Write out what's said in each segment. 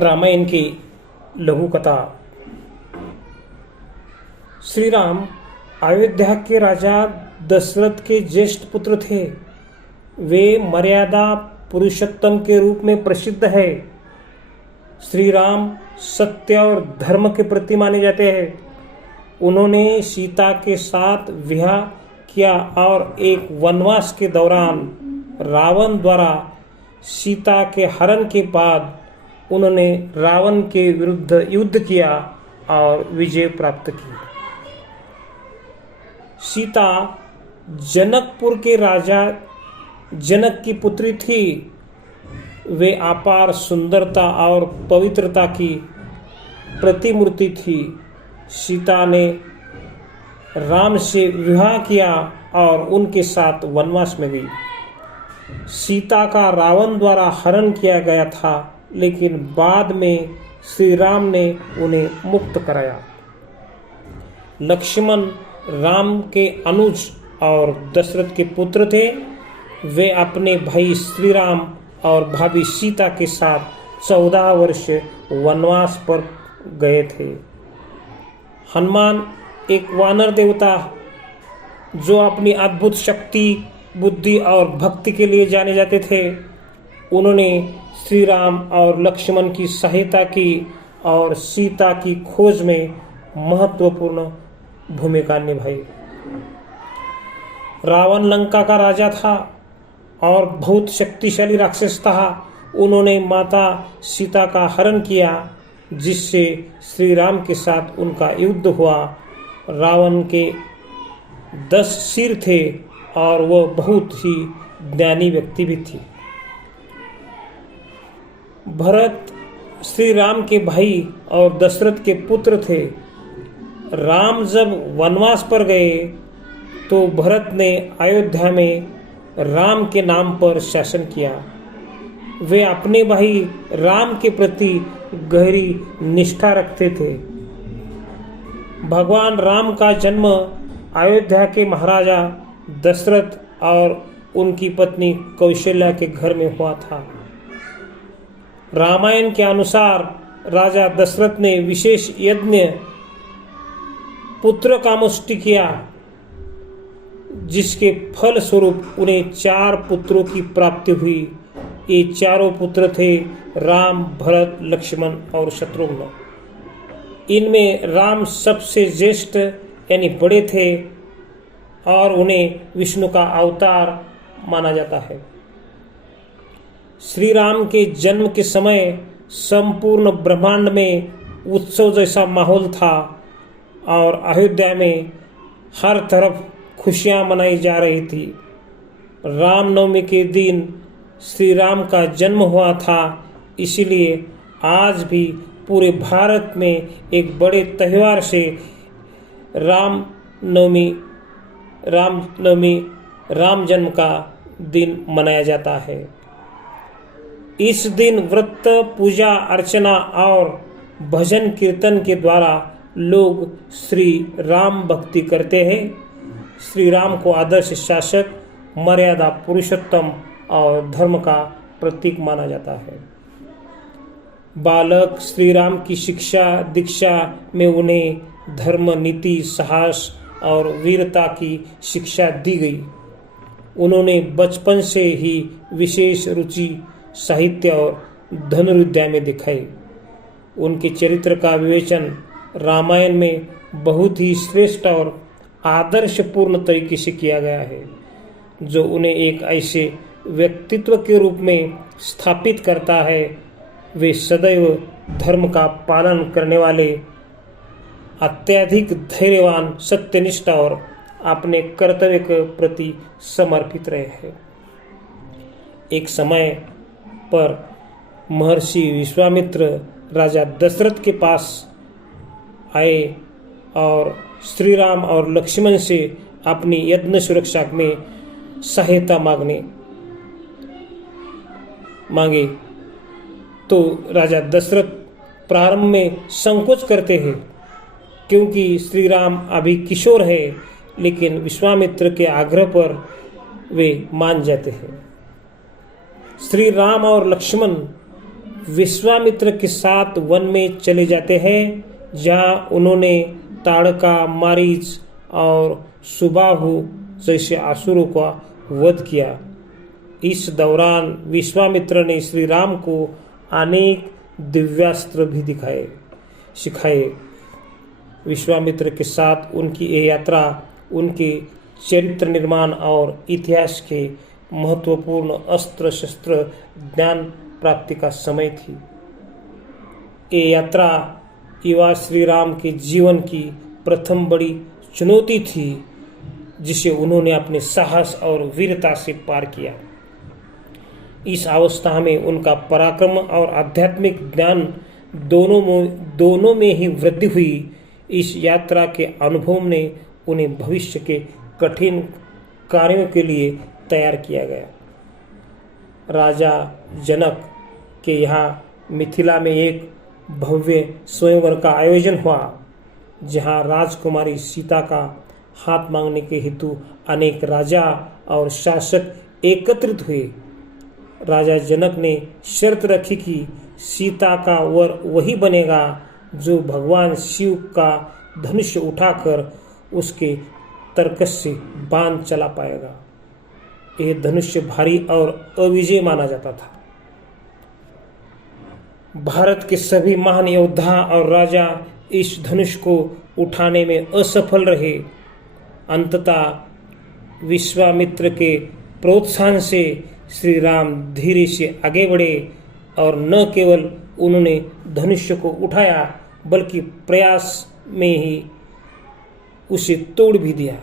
रामायण की लघु कथा। श्री राम अयोध्या के राजा दशरथ के ज्येष्ठ पुत्र थे। वे मर्यादा पुरुषोत्तम के रूप में प्रसिद्ध है। श्री राम सत्य और धर्म के प्रति माने जाते हैं। उन्होंने सीता के साथ विवाह किया और एक वनवास के दौरान रावण द्वारा सीता के हरण के बाद उन्होंने रावण के विरुद्ध युद्ध किया और विजय प्राप्त की। सीता जनकपुर के राजा जनक की पुत्री थी। वे अपार सुंदरता और पवित्रता की प्रतिमूर्ति थी। सीता ने राम से विवाह किया और उनके साथ वनवास में गई। सीता का रावण द्वारा हरण किया गया था, लेकिन बाद में श्री राम ने उन्हें मुक्त कराया। लक्ष्मण राम के अनुज और दशरथ के पुत्र थे। वे अपने भाई श्री राम और भाभी सीता के साथ 14 वर्ष वनवास पर गए थे। हनुमान एक वानर देवता जो अपनी अद्भुत शक्ति, बुद्धि और भक्ति के लिए जाने जाते थे, उन्होंने श्री राम और लक्ष्मण की सहायता की और सीता की खोज में महत्वपूर्ण भूमिका निभाई। रावण लंका का राजा था और बहुत शक्तिशाली राक्षस था। उन्होंने माता सीता का हरण किया, जिससे श्री राम के साथ उनका युद्ध हुआ। रावण के 10 सिर थे और वह बहुत ही ज्ञानी व्यक्ति भी थी। भरत श्री राम के भाई और दशरथ के पुत्र थे। राम जब वनवास पर गए तो भरत ने अयोध्या में राम के नाम पर शासन किया। वे अपने भाई राम के प्रति गहरी निष्ठा रखते थे। भगवान राम का जन्म अयोध्या के महाराजा दशरथ और उनकी पत्नी कौशल्या के घर में हुआ था। रामायण के अनुसार राजा दशरथ ने विशेष यज्ञ पुत्र कामुष्टि किया, जिसके फल स्वरूप उन्हें 4 पुत्रों की प्राप्ति हुई। ये चारों पुत्र थे राम, भरत, लक्ष्मण और शत्रुघ्न। इनमें राम सबसे ज्येष्ठ यानी बड़े थे और उन्हें विष्णु का अवतार माना जाता है। श्री राम के जन्म के समय संपूर्ण ब्रह्मांड में उत्सव जैसा माहौल था और अयोध्या में हर तरफ खुशियां मनाई जा रही थी। रामनवमी के दिन श्री राम का जन्म हुआ था, इसलिए आज भी पूरे भारत में एक बड़े त्योहार से रामनवमी राम जन्म का दिन मनाया जाता है। इस दिन व्रत, पूजा अर्चना और भजन कीर्तन के द्वारा लोग श्री राम भक्ति करते हैं। श्री राम को आदर्श शासक, मर्यादा पुरुषोत्तम और धर्म का प्रतीक माना जाता है। बालक श्री राम की शिक्षा दीक्षा में उन्हें धर्म, नीति, साहस और वीरता की शिक्षा दी गई। उन्होंने बचपन से ही विशेष रुचि साहित्य और धनुर्विद्या में दिखाई। उनके चरित्र का विवेचन रामायण में बहुत ही श्रेष्ठ और आदर्शपूर्ण तरीके से किया गया है, जो उन्हें एक ऐसे व्यक्तित्व के रूप में स्थापित करता है। वे सदैव धर्म का पालन करने वाले, अत्यधिक धैर्यवान, सत्यनिष्ठ और अपने कर्तव्य के प्रति समर्पित रहे हैं। एक समय पर महर्षि विश्वामित्र राजा दशरथ के पास आए और श्री राम और लक्ष्मण से अपनी यज्ञ सुरक्षा में सहायता मांगे तो राजा दशरथ प्रारंभ में संकोच करते हैं, क्योंकि श्री राम अभी किशोर है, लेकिन विश्वामित्र के आग्रह पर वे मान जाते हैं। श्री राम और लक्ष्मण विश्वामित्र के साथ वन में चले जाते हैं, जहां उन्होंने ताड़का, मारीच और सुबाहु जैसे असुरों का वध किया। इस दौरान विश्वामित्र ने श्री राम को अनेक दिव्यास्त्र भी सिखाए। विश्वामित्र के साथ उनकी यह यात्रा उनके चरित्र निर्माण और इतिहास के महत्वपूर्ण अस्त्र शस्त्र ज्ञान प्राप्ति का समय थी। ये यात्रा युवा श्री राम के जीवन की प्रथम बड़ी चुनौती थी, जिसे उन्होंने अपने साहस और वीरता से पार किया। इस अवस्था में उनका पराक्रम और आध्यात्मिक ज्ञान दोनों में ही वृद्धि हुई। इस यात्रा के अनुभव ने उन्हें भविष्य के कठिन कार्यों के लिए तैयार किया गया। राजा जनक के यहाँ मिथिला में एक भव्य स्वयंवर का आयोजन हुआ, जहाँ राजकुमारी सीता का हाथ मांगने के हेतु अनेक राजा और शासक एकत्रित हुए। राजा जनक ने शर्त रखी कि सीता का वर वही बनेगा जो भगवान शिव का धनुष उठाकर उसके तरकश से बाण चला पाएगा। यह धनुष भारी और अविजय माना जाता था। भारत के सभी महान योद्धा और राजा इस धनुष को उठाने में असफल रहे। अंततः विश्वामित्र के प्रोत्साहन से श्री राम धीरे से आगे बढ़े और न केवल उन्होंने धनुष को उठाया, बल्कि प्रयास में ही उसे तोड़ भी दिया।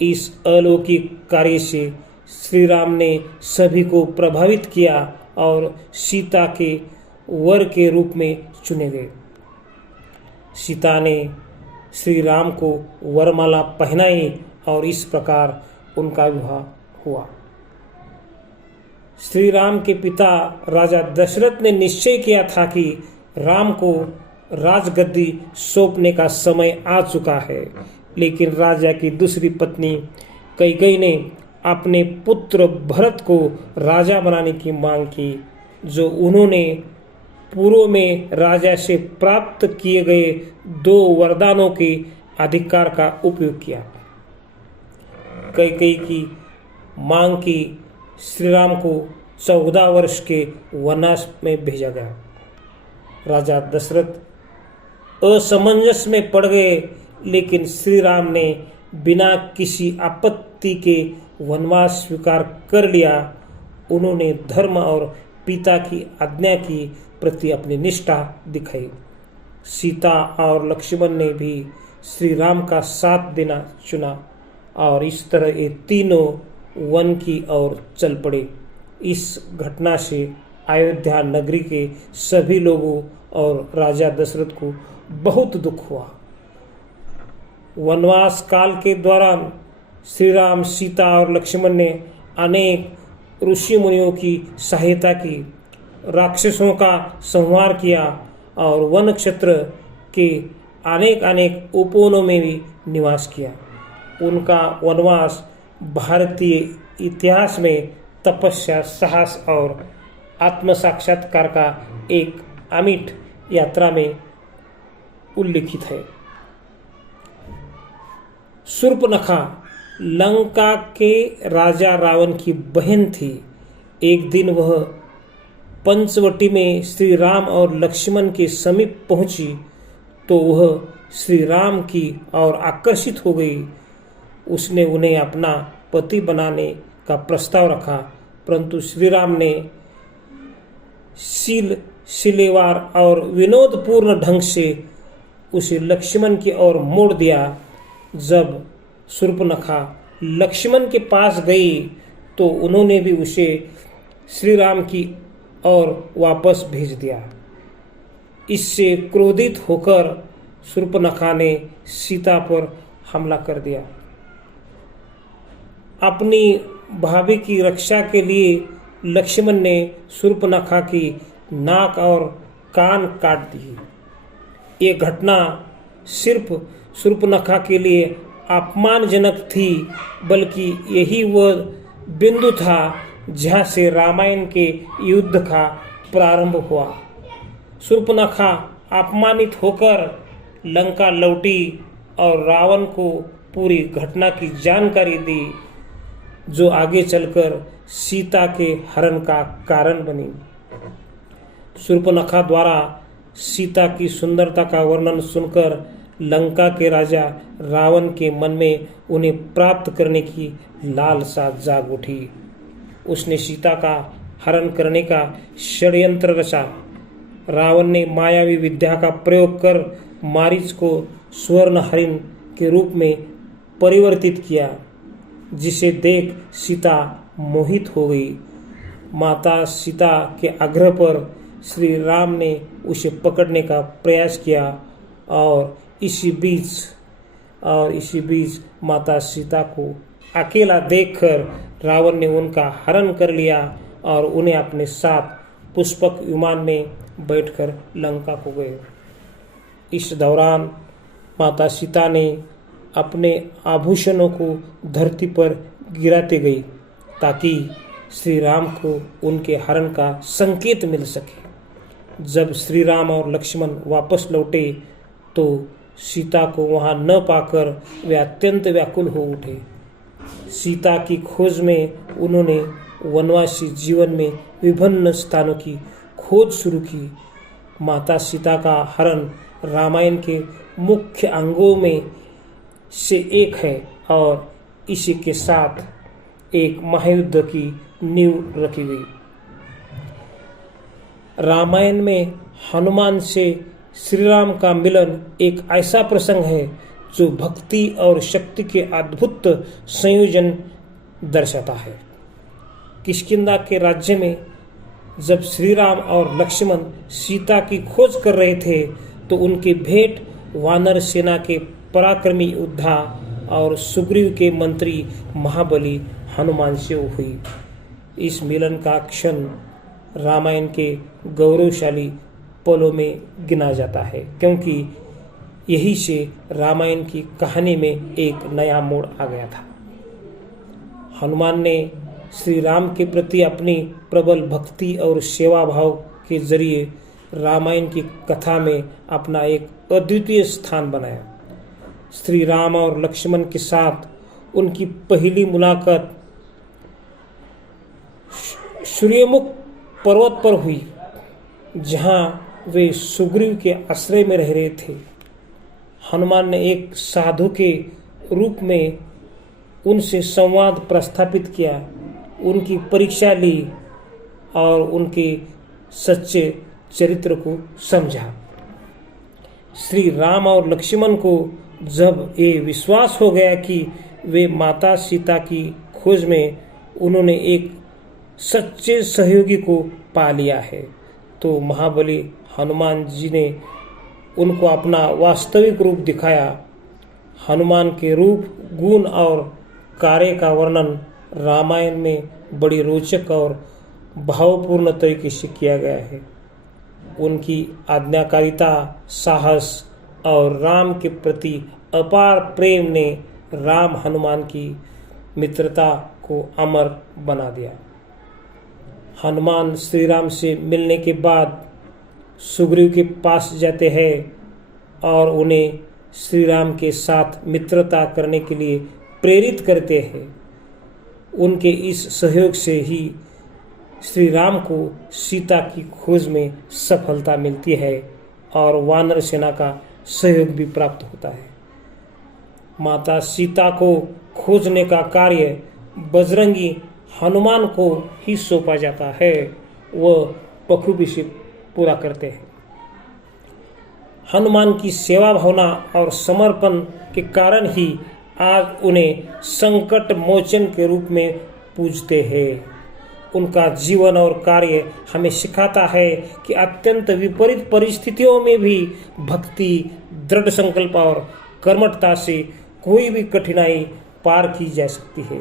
इस अलौकिक कार्य से श्री राम ने सभी को प्रभावित किया और सीता के वर के रूप में चुने गए। सीता ने श्री राम को वरमाला पहनाई और इस प्रकार उनका विवाह हुआ। श्री राम के पिता राजा दशरथ ने निश्चय किया था कि राम को राजगद्दी सौंपने का समय आ चुका है, लेकिन राजा की दूसरी पत्नी कैकेयी ने अपने पुत्र भरत को राजा बनाने की मांग की, जो उन्होंने पूर्व में राजा से प्राप्त किए गए 2 वरदानों के अधिकार का उपयोग किया। कैकेयी की मांग की श्री राम को 14 वर्ष के वनवास में भेजा गया। राजा दशरथ असमंजस में पड़ गए, लेकिन श्री राम ने बिना किसी आपत्ति के वनवास स्वीकार कर लिया। उन्होंने धर्म और पिता की आज्ञा की प्रति अपनी निष्ठा दिखाई। सीता और लक्ष्मण ने भी श्री राम का साथ देना चुना और इस तरह ये तीनों वन की ओर चल पड़े। इस घटना से अयोध्या नगरी के सभी लोगों और राजा दशरथ को बहुत दुख हुआ। वनवास काल के दौरान श्री राम, सीता और लक्ष्मण ने अनेक ऋषि मुनियों की सहायता की, राक्षसों का संहार किया और वन क्षेत्र के अनेक उपवनों में भी निवास किया। उनका वनवास भारतीय इतिहास में तपस्या, साहस और आत्म साक्षात्कार का एक अमिट यात्रा में उल्लिखित है। शूर्पणखा लंका के राजा रावण की बहन थी। एक दिन वह पंचवटी में श्री राम और लक्ष्मण के समीप पहुंची तो वह श्री राम की ओर आकर्षित हो गई। उसने उन्हें अपना पति बनाने का प्रस्ताव रखा, परंतु श्री राम ने सिलेवार और विनोदपूर्ण ढंग से उसे लक्ष्मण की ओर मोड़ दिया। जब शूर्पणखा लक्ष्मण के पास गई तो उन्होंने भी उसे श्री राम की ओर वापस भेज दिया। इससे क्रोधित होकर शूर्पणखा ने सीता पर हमला कर दिया। अपनी भाभी की रक्षा के लिए लक्ष्मण ने शूर्पणखा की नाक और कान काट दिए। ये घटना सिर्फ शूर्पणखा के लिए अपमानजनक थी, बल्कि यही वह बिंदु था जहाँ से रामायण के युद्ध का प्रारंभ हुआ। शूर्पणखा अपमानित होकर लंका लौटी और रावण को पूरी घटना की जानकारी दी, जो आगे चलकर सीता के हरण का कारण बनी। शूर्पणखा द्वारा सीता की सुंदरता का वर्णन सुनकर लंका के राजा रावण के मन में उन्हें प्राप्त करने की लालसा जाग उठी। उसने सीता का हरण करने का षड्यंत्र रचा। रावण ने मायावी विद्या का प्रयोग कर मारीच को स्वर्ण हरिण के रूप में परिवर्तित किया, जिसे देख सीता मोहित हो गई। माता सीता के आग्रह पर श्री राम ने उसे पकड़ने का प्रयास किया और इसी बीच माता सीता को अकेला देखकर रावण ने उनका हरण कर लिया और उन्हें अपने साथ पुष्पक विमान में बैठकर लंका को गए। इस दौरान माता सीता ने अपने आभूषणों को धरती पर गिराते गई ताकि श्री राम को उनके हरण का संकेत मिल सके। जब श्री राम और लक्ष्मण वापस लौटे तो सीता को वहां न पाकर वे अत्यंत व्याकुल हो उठे। सीता की खोज में उन्होंने वनवासी जीवन में विभिन्न स्थानों की खोज शुरू की। माता सीता का हरण रामायण के मुख्य अंगों में से एक है और इसी के साथ एक महायुद्ध की नींव रखी गई। रामायण में हनुमान से श्री राम का मिलन एक ऐसा प्रसंग है जो भक्ति और शक्ति के अद्भुत संयोजन दर्शाता है। किष्किंधा के राज्य में जब श्री राम और लक्ष्मण सीता की खोज कर रहे थे तो उनकी भेंट वानर सेना के पराक्रमी योद्धा और सुग्रीव के मंत्री महाबली हनुमान से हुई। इस मिलन का क्षण रामायण के गौरवशाली पलों में गिना जाता है, क्योंकि यही से रामायण की कहानी में एक नया मोड़ आ गया था। हनुमान ने श्री राम के प्रति अपनी प्रबल भक्ति और सेवा भाव के जरिए रामायण की कथा में अपना एक अद्वितीय स्थान बनाया। श्री राम और लक्ष्मण के साथ उनकी पहली मुलाकात सूर्यमुख पर्वत पर हुई, जहां वे सुग्रीव के आश्रय में रह रहे थे। हनुमान ने एक साधु के रूप में उनसे संवाद प्रस्थापित किया, उनकी परीक्षा ली और उनके सच्चे चरित्र को समझा। श्री राम और लक्ष्मण को जब ये विश्वास हो गया कि वे माता सीता की खोज में उन्होंने एक सच्चे सहयोगी को पा लिया है, तो महाबली हनुमान जी ने उनको अपना वास्तविक रूप दिखाया। हनुमान के रूप, गुण और कार्य का वर्णन रामायण में बड़ी रोचक और भावपूर्ण तरीके से किया गया है। उनकी आज्ञाकारिता, साहस और राम के प्रति अपार प्रेम ने राम हनुमान की मित्रता को अमर बना दिया। हनुमान श्री राम से मिलने के बाद सुग्रीव के पास जाते हैं और उन्हें श्री राम के साथ मित्रता करने के लिए प्रेरित करते हैं। उनके इस सहयोग से ही श्री राम को सीता की खोज में सफलता मिलती है और वानर सेना का सहयोग भी प्राप्त होता है। माता सीता को खोजने का कार्य बजरंगी हनुमान को ही सौंपा जाता है, वह बखूबी से पूरा करते हैं। हनुमान की सेवा भावना और समर्पण के कारण ही आज उन्हें संकट मोचन के रूप में पूजते हैं। उनका जीवन और कार्य हमें सिखाता है कि अत्यंत विपरीत परिस्थितियों में भी भक्ति, दृढ़ संकल्प और कर्मठता से कोई भी कठिनाई पार की जा सकती है।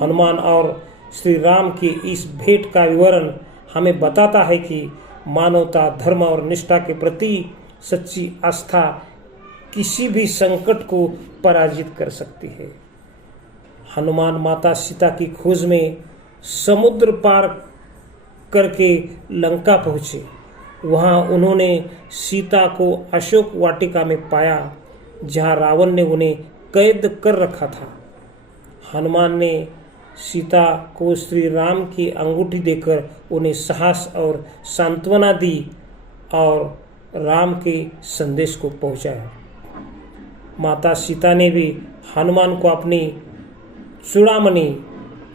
हनुमान और श्री राम की इस भेंट का विवरण हमें बताता है कि मानवता, धर्म और निष्ठा के प्रति सच्ची आस्था किसी भी संकट को पराजित कर सकती है। हनुमान माता सीता की खोज में समुद्र पार करके लंका पहुँचे। वहाँ उन्होंने सीता को अशोक वाटिका में पाया, जहाँ रावण ने उन्हें कैद कर रखा था। हनुमान ने सीता को श्री राम की अंगूठी देकर उन्हें साहस और सांत्वना दी और राम के संदेश को पहुंचाया। माता सीता ने भी हनुमान को अपनी चूड़ामणि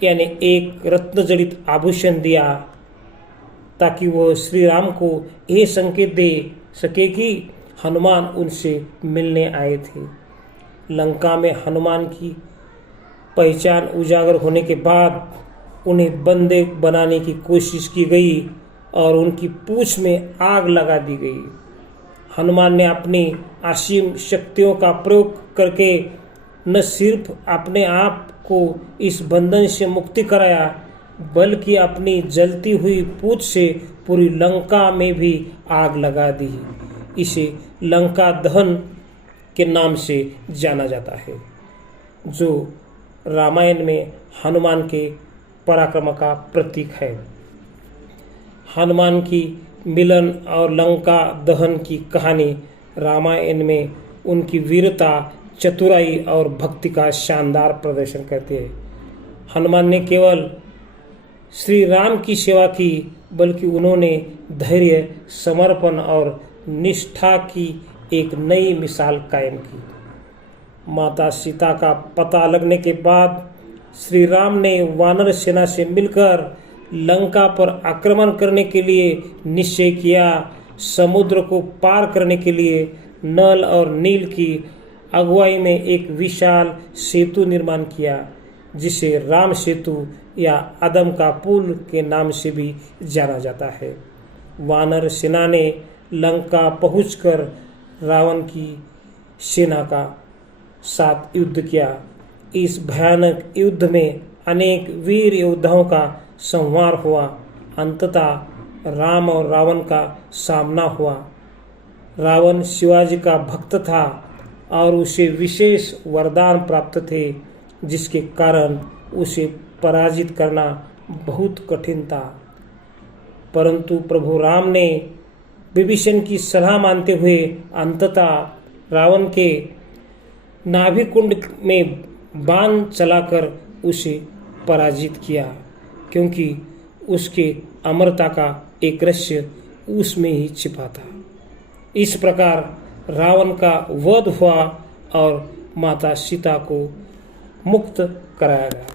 यानी एक रत्न जड़ित आभूषण दिया, ताकि वह श्री राम को यह संकेत दे सके कि हनुमान उनसे मिलने आए थे। लंका में हनुमान की पहचान उजागर होने के बाद उन्हें बंदे बनाने की कोशिश की गई और उनकी पूंछ में आग लगा दी गई। हनुमान ने अपनी असीम शक्तियों का प्रयोग करके न सिर्फ अपने आप को इस बंधन से मुक्ति कराया, बल्कि अपनी जलती हुई पूंछ से पूरी लंका में भी आग लगा दी। इसे लंका दहन के नाम से जाना जाता है, जो रामायण में हनुमान के पराक्रम का प्रतीक है। हनुमान की मिलन और लंका दहन की कहानी रामायण में उनकी वीरता, चतुराई और भक्ति का शानदार प्रदर्शन करती है। हनुमान ने केवल श्री राम की सेवा की, बल्कि उन्होंने धैर्य, समर्पण और निष्ठा की एक नई मिसाल कायम की। माता सीता का पता लगने के बाद श्री राम ने वानर सेना से मिलकर लंका पर आक्रमण करने के लिए निश्चय किया। समुद्र को पार करने के लिए नल और नील की अगुवाई में एक विशाल सेतु निर्माण किया, जिसे राम सेतु या आदम का पुल के नाम से भी जाना जाता है। वानर सेना ने लंका पहुंचकर रावण की सेना का साथ युद्ध किया। इस भयानक युद्ध में अनेक वीर योद्धाओं का संहार हुआ। अंततः राम और रावण का सामना हुआ। रावण शिवाजी का भक्त था और उसे विशेष वरदान प्राप्त थे, जिसके कारण उसे पराजित करना बहुत कठिन था। परंतु प्रभु राम ने विभीषण की सलाह मानते हुए अंततः रावण के नाभि कुंड में बाण चलाकर उसे पराजित किया, क्योंकि उसके अमरता का एक रहस्य उसमें ही छिपा था। इस प्रकार रावण का वध हुआ और माता सीता को मुक्त कराया गया।